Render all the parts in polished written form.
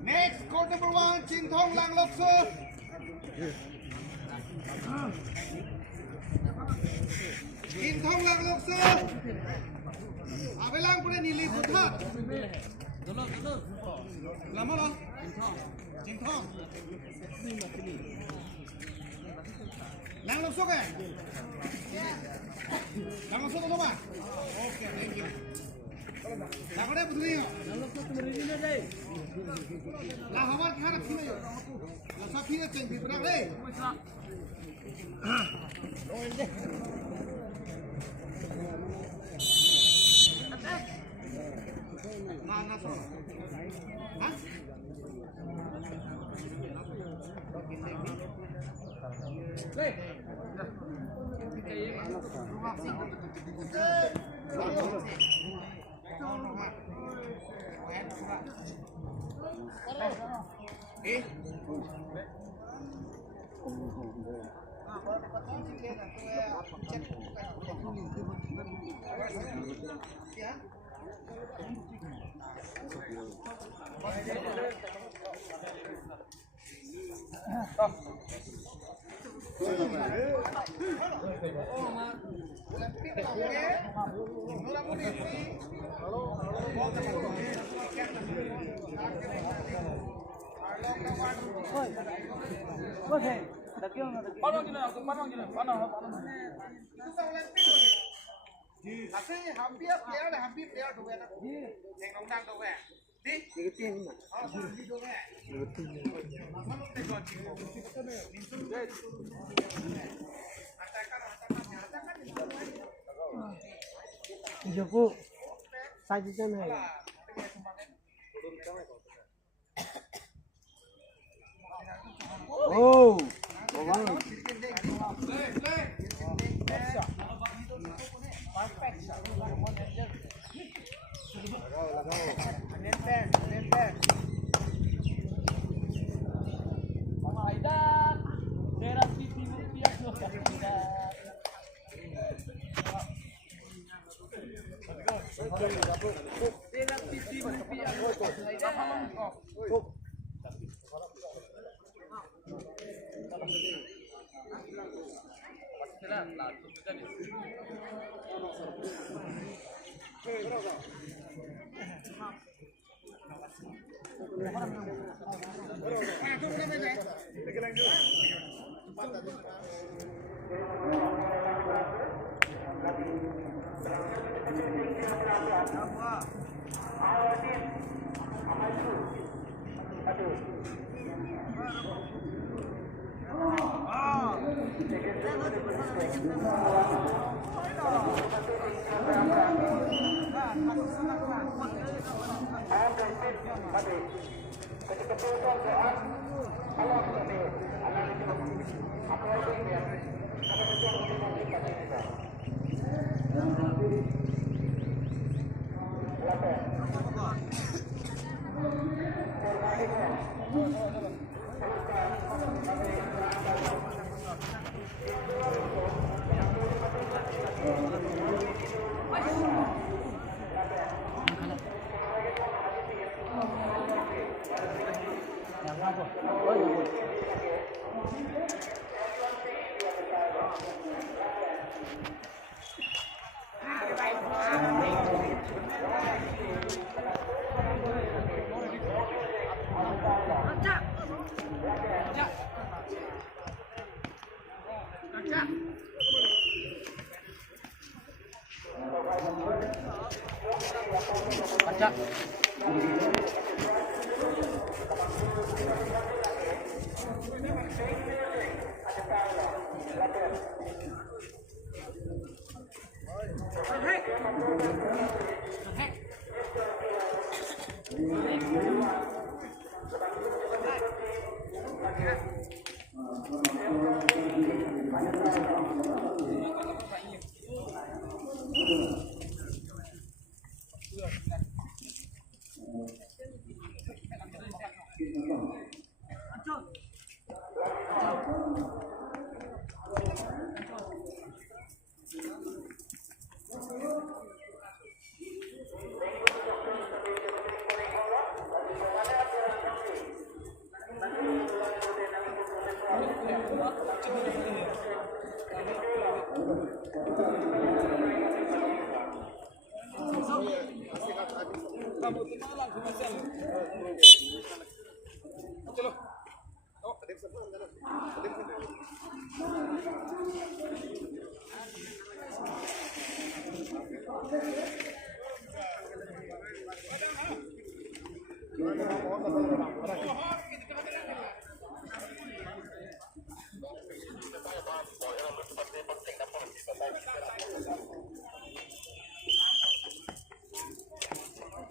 Next, court number 1, Chintong Lang Lokso. Chintong Lang Lokso. Abelang pun nili putat. Lama loh. Chintong. Lang Lokso ke? Lang Lokso tu apa? Oke, thank you. Lang ada betul ni. Lang Lokso tu beri ni deh. Lah hawar kah nak sini? Lah sapi ni cengki berak deh. Oh ini. Mana so? Hah? Hei. Hambi player tu kan? Yang nongdang tu kan? Di? Negatif ni. Oh, di tu kan? Negatif. Mana tu kan? Joko saja ni. Oh, Cak.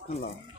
Allah.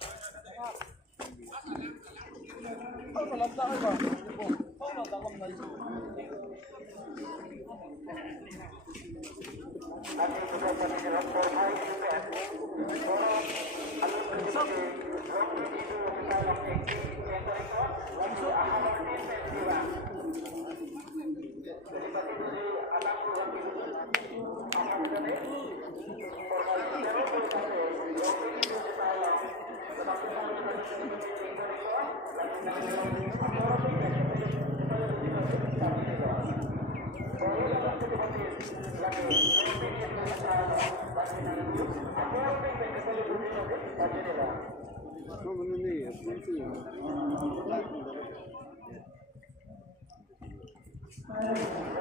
Thank you.